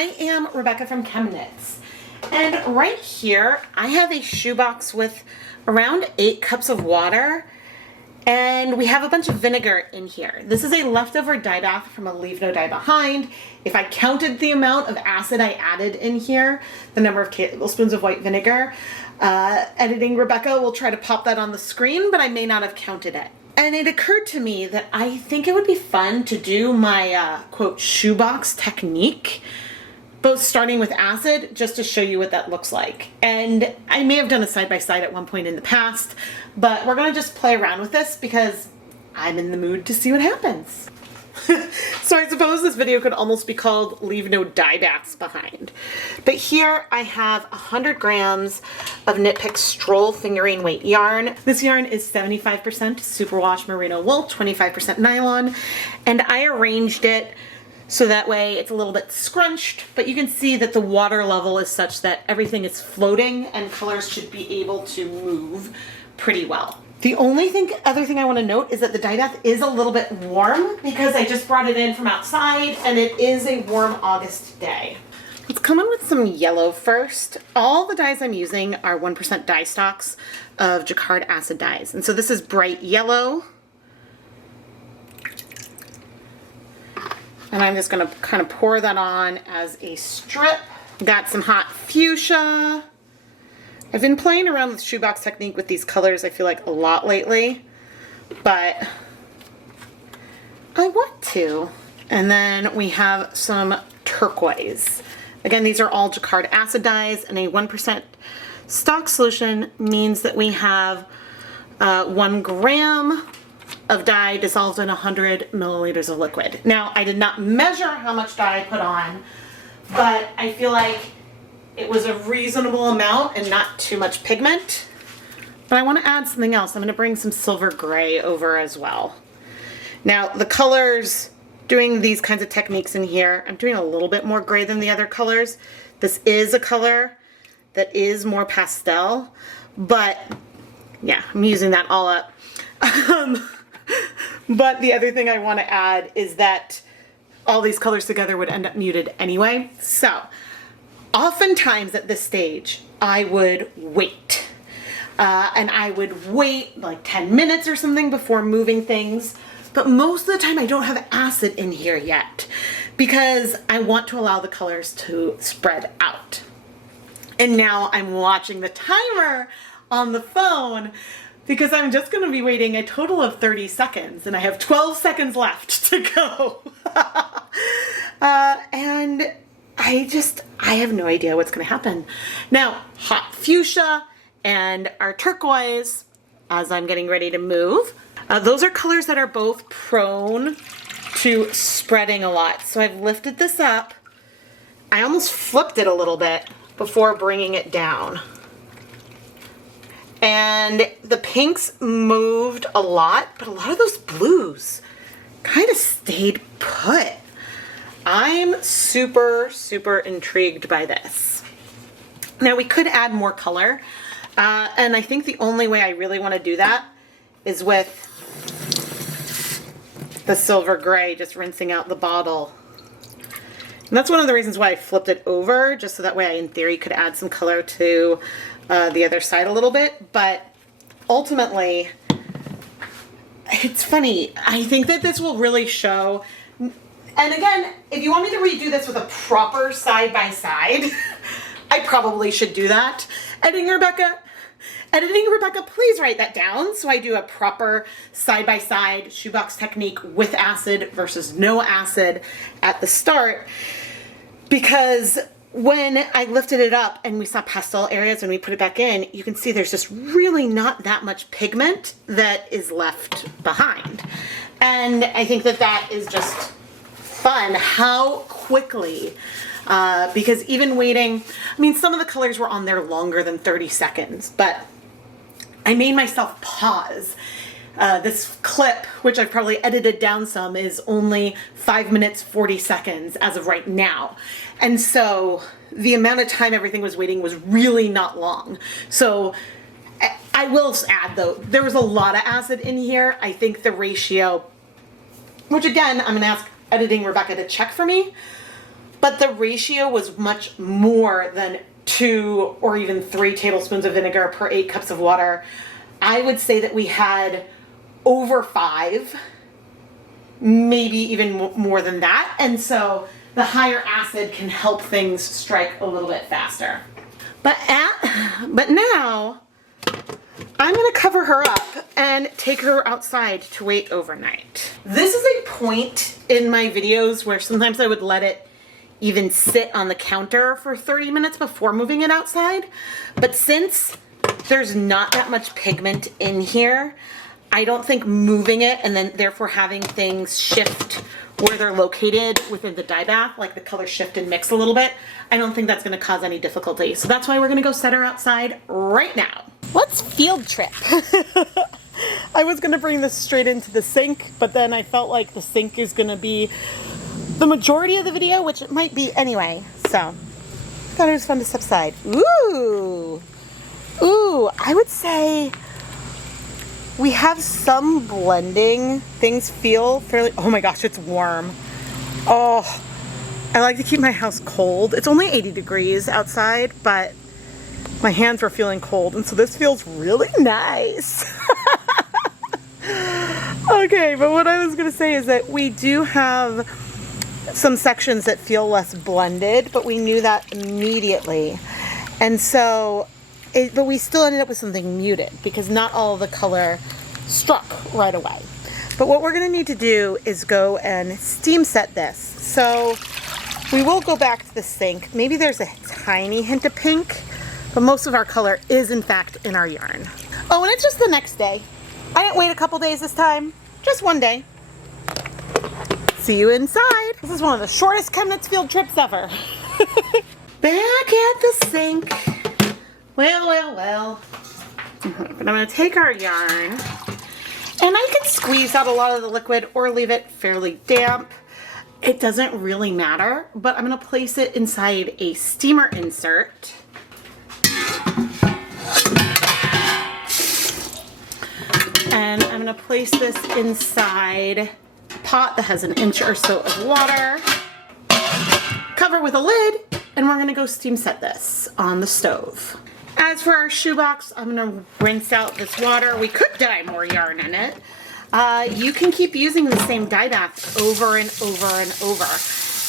I am Rebecca from ChemKnits, and right here I have a shoebox with around 8 cups of water, and we have a bunch of vinegar in here. This is a leftover dye bath from a Leave No Dye Behind. If I counted the amount of acid I added in here, the number of tablespoons of white vinegar, editing Rebecca will try to pop that on the screen, but I may not have counted it. And it occurred to me that I think it would be fun to do my quote shoebox technique, both starting with acid, just to show you what that looks like. And I may have done a side-by-side at one point in the past, but we're gonna just play around with this because I'm in the mood to see what happens. So I suppose this video could almost be called Leave No Dye Baths Behind. But here I have 100 grams of Knit Pick Stroll fingering weight yarn. This yarn is 75% superwash merino wool, 25% nylon, and I arranged it so that way it's a little bit scrunched, but you can see that the water level is such that everything is floating and colors should be able to move pretty well. The only other thing I want to note is that the dye bath is a little bit warm because I just brought it in from outside and it is a warm August day. Let's come in with some yellow first. All the dyes I'm using are 1% dye stocks of Jacquard acid dyes. And so this is bright yellow. And I'm just going to kind of pour that on as a strip. Got some hot fuchsia. I've been playing around with shoebox technique with these colors, I feel like, a lot lately, but I want to. And then we have some turquoise. Again, these are all Jacquard acid dyes, and a 1% stock solution means that we have 1 gram of dye dissolved in 100 milliliters of liquid. Now, I did not measure how much dye I put on, but I feel like it was a reasonable amount and not too much pigment. But I want to add something else. I'm going to bring some silver gray over as well. Now, the colors, doing these kinds of techniques in here, I'm doing a little bit more gray than the other colors. This is a color that is more pastel, but yeah, I'm using that all up. But the other thing I want to add is that all these colors together would end up muted anyway. So oftentimes at this stage, I would wait. And I would wait like 10 minutes or something before moving things. But most of the time I don't have acid in here yet because I want to allow the colors to spread out. And now I'm watching the timer on the phone because I'm just going to be waiting a total of 30 seconds and I have 12 seconds left to go. And I have no idea what's going to happen. Now, hot fuchsia and our turquoise, as I'm getting ready to move, those are colors that are both prone to spreading a lot. So I've lifted this up. I almost flipped it a little bit before bringing it down. And the pinks moved a lot, but a lot of those blues kind of stayed put. I'm super, super intrigued by this. Now we could add more color, and I think the only way I really want to do that is with the silver gray, just rinsing out the bottle. And that's one of the reasons why I flipped it over, just so that way I, in theory, could add some color to the other side a little bit. But ultimately, it's funny. I think that this will really show. And again, if you want me to redo this with a proper side-by-side, I probably should do that. Editing Rebecca, please write that down so I do a proper side-by-side shoebox technique with acid versus no acid at the start. Because when I lifted it up and we saw pastel areas when we put it back in, you can see there's just really not that much pigment that is left behind. And I think that that is just fun how quickly, because even waiting, I mean, some of the colors were on there longer than 30 seconds, but I made myself pause. This clip, which I've probably edited down some, is only 5 minutes, 40 seconds as of right now. And so the amount of time everything was waiting was really not long. So I will add though, there was a lot of acid in here. I think the ratio, which again, I'm gonna ask editing Rebecca to check for me, but the ratio was much more than 2 or even 3 tablespoons of vinegar per 8 cups of water. I would say that we had over 5, maybe even more than that. And so the higher acid can help things strike a little bit faster. But now I'm gonna cover her up and take her outside to wait overnight. This is a point in my videos where sometimes I would let it even sit on the counter for 30 minutes before moving it outside. But since there's not that much pigment in here, I don't think moving it and then therefore having things shift where they're located within the dye bath, like the color shift and mix a little bit, I don't think that's gonna cause any difficulty. So that's why we're gonna go set her outside right now. Let's field trip. I was gonna bring this straight into the sink, but then I felt like the sink is gonna be the majority of the video, which it might be anyway. So I thought it was fun to step aside. Ooh, I would say we have some blending. Things feel fairly, oh my gosh, it's warm. Oh, I like to keep my house cold. It's only 80 degrees outside, but my hands were feeling cold, and so this feels really nice. Okay, but what I was gonna say is that we do have some sections that feel less blended, but we knew that immediately. And so, but we still ended up with something muted because not all the color struck right away. But what we're gonna need to do is go and steam set this. So we will go back to the sink. Maybe there's a tiny hint of pink, but most of our color is in fact in our yarn. Oh, and it's just the next day. I didn't wait a couple days this time, just one day. See you inside. This is one of the shortest ChemKnits field trips ever. Back at the sink. Well. But I'm gonna take our yarn, and I can squeeze out a lot of the liquid or leave it fairly damp. It doesn't really matter, but I'm gonna place it inside a steamer insert. And I'm gonna place this inside a pot that has an inch or so of water. Cover with a lid, and we're gonna go steam set this on the stove. As for our shoebox, I'm gonna rinse out this water. We could dye more yarn in it. You can keep using the same dye bath over and over and over.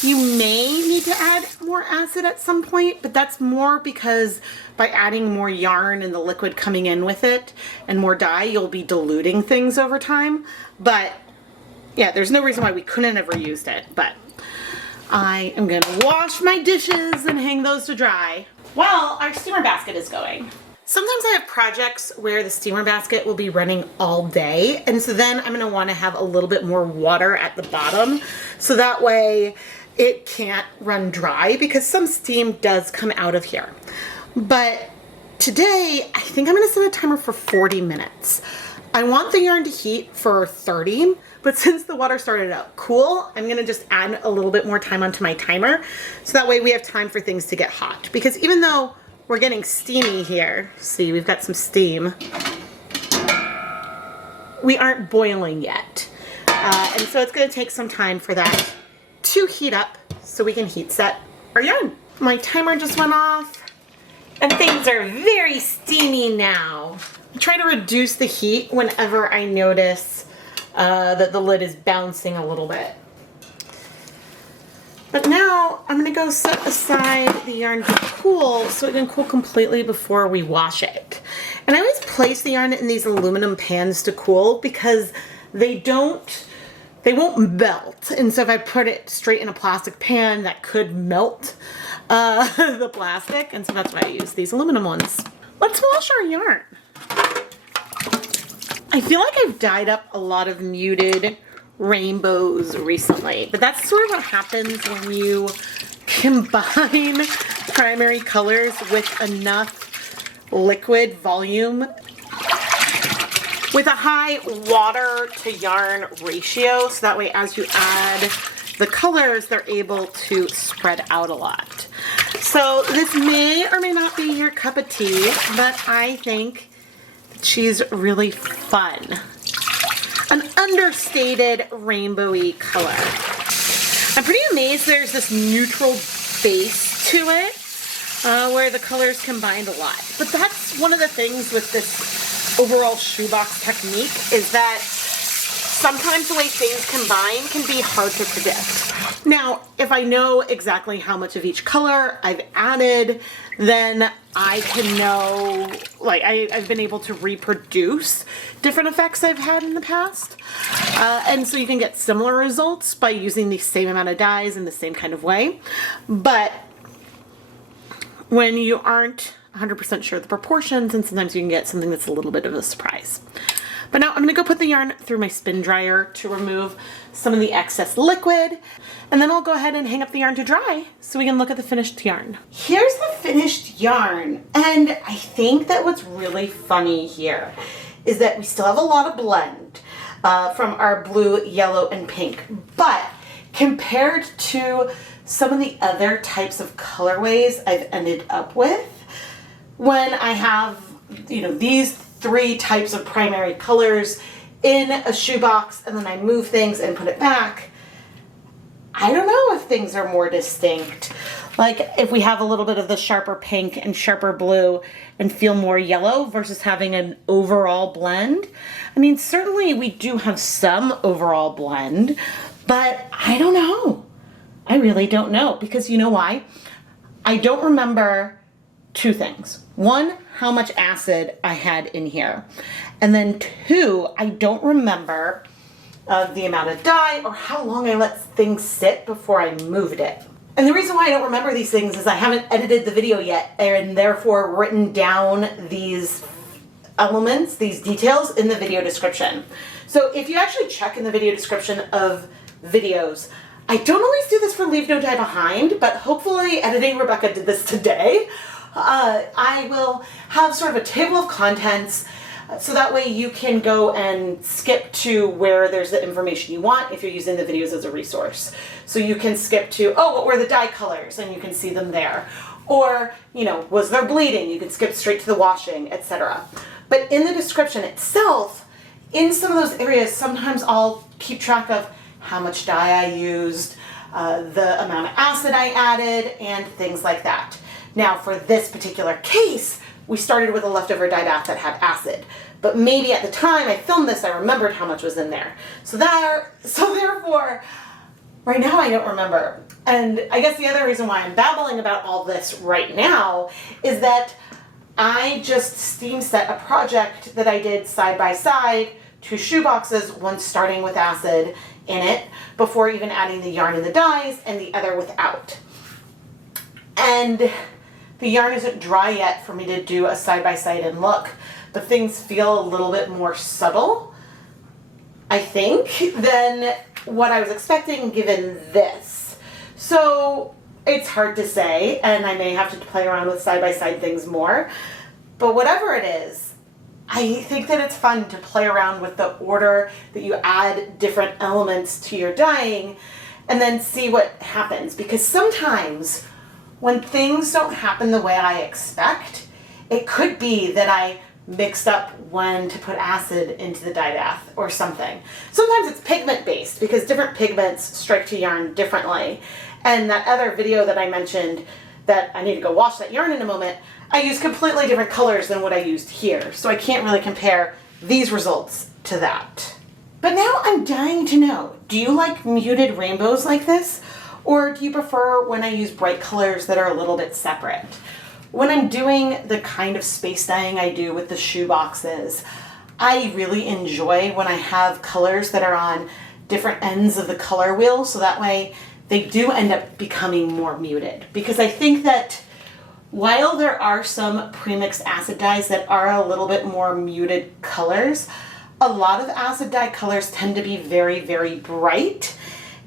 You may need to add more acid at some point, but that's more because by adding more yarn and the liquid coming in with it and more dye, you'll be diluting things over time. But yeah, there's no reason why we couldn't have ever used it, but I am gonna wash my dishes and hang those to dry while our steamer basket is going. Sometimes I have projects where the steamer basket will be running all day, and so then I'm gonna wanna have a little bit more water at the bottom, so that way it can't run dry because some steam does come out of here. But today, I think I'm gonna set a timer for 40 minutes. I want the yarn to heat for 30, but since the water started out cool, I'm gonna just add a little bit more time onto my timer, so that way we have time for things to get hot. Because even though we're getting steamy here, see, we've got some steam, we aren't boiling yet. And so it's gonna take some time for that to heat up so we can heat set our yarn. My timer just went off and things are very steamy now. I try to reduce the heat whenever I notice that the lid is bouncing a little bit. But now I'm gonna go set aside the yarn to cool so it can cool completely before we wash it. And I always place the yarn in these aluminum pans to cool because they won't melt. And so if I put it straight in a plastic pan, that could melt the plastic. And so that's why I use these aluminum ones. Let's wash our yarn. I feel like I've dyed up a lot of muted rainbows recently, but that's sort of what happens when you combine primary colors with enough liquid volume with a high water to yarn ratio, so that way as you add the colors, they're able to spread out a lot. So this may or may not be your cup of tea, but I think she's really fun. An understated rainbowy color. I'm pretty amazed there's this neutral base to it where the colors combined a lot. But that's one of the things with this overall shoebox technique is that sometimes the way things combine can be hard to predict. Now, if I know exactly how much of each color I've added, then I can know, like I've been able to reproduce different effects I've had in the past. And so you can get similar results by using the same amount of dyes in the same kind of way. But when you aren't 100% sure of the proportions, and sometimes you can get something that's a little bit of a surprise. But now I'm gonna go put the yarn through my spin dryer to remove some of the excess liquid, and then I'll go ahead and hang up the yarn to dry so we can look at the finished yarn. Here's the finished yarn, and I think that what's really funny here is that we still have a lot of blend from our blue, yellow, and pink, but compared to some of the other types of colorways I've ended up with, when I have, you know, these 3 types of primary colors in a shoebox and then I move things and put it back, I don't know if things are more distinct. Like if we have a little bit of the sharper pink and sharper blue and feel more yellow versus having an overall blend. I mean, certainly we do have some overall blend, but I don't know. I really don't know, because you know why? I don't remember 2 things. 1, how much acid I had in here. And then 2, I don't remember the amount of dye or how long I let things sit before I moved it. And the reason why I don't remember these things is I haven't edited the video yet and therefore written down these elements, these details in the video description. So if you actually check in the video description of videos, I don't always do this for Leave No Dye Behind, but hopefully Editing Rebecca did this today. I will have sort of a table of contents so that way you can go and skip to where there's the information you want if you're using the videos as a resource. So you can skip to, oh, what were the dye colors? And you can see them there. Or, you know, was there bleeding? You can skip straight to the washing, etc. But in the description itself, in some of those areas, sometimes I'll keep track of how much dye I used, the amount of acid I added, and things like that. Now for this particular case, we started with a leftover Dyebath that had acid, but maybe at the time I filmed this, I remembered how much was in there. So therefore, right now I don't remember. And I guess the other reason why I'm babbling about all this right now is that I just steam set a project that I did side by side, 2 shoeboxes, one starting with acid in it before even adding the yarn and the dyes, and the other without. And the yarn isn't dry yet for me to do a side-by-side and look, but things feel a little bit more subtle, I think, than what I was expecting given this. So it's hard to say, and I may have to play around with side-by-side things more, but whatever it is, I think that it's fun to play around with the order that you add different elements to your dyeing and then see what happens, because sometimes when things don't happen the way I expect, it could be that I mixed up when to put acid into the dye bath or something. Sometimes it's pigment based because different pigments strike to yarn differently. And that other video that I mentioned that I need to go wash that yarn in a moment, I used completely different colors than what I used here. So I can't really compare these results to that. But now I'm dying to know, do you like muted rainbows like this? Or do you prefer when I use bright colors that are a little bit separate? When I'm doing the kind of space dyeing I do with the shoe boxes, I really enjoy when I have colors that are on different ends of the color wheel, so that way they do end up becoming more muted. Because I think that while there are some premixed acid dyes that are a little bit more muted colors, a lot of acid dye colors tend to be very, very bright,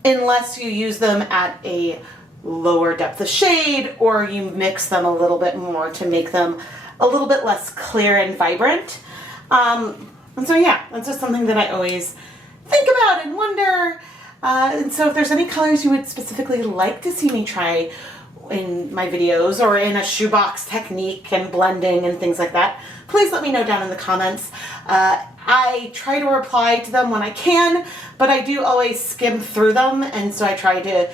unless you use them at a lower depth of shade or you mix them a little bit more to make them a little bit less clear and vibrant. And so yeah, that's just something that I always think about and wonder. And so if there's any colors you would specifically like to see me try in my videos or in a shoebox technique and blending and things like that, please let me know down in the comments. I try to reply to them when I can, but I do always skim through them, and so I try to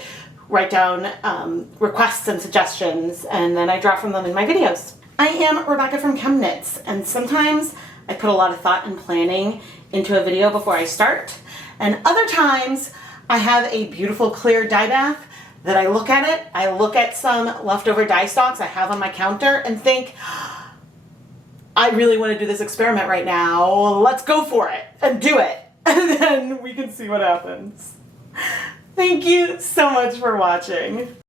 write down requests and suggestions, and then I draw from them in my videos. I am Rebecca from ChemKnits, and sometimes I put a lot of thought and planning into a video before I start, and other times I have a beautiful clear dye bath that I look at it, I look at some leftover dye stocks I have on my counter and think, I really want to do this experiment right now, let's go for it and do it, and then we can see what happens. Thank you so much for watching.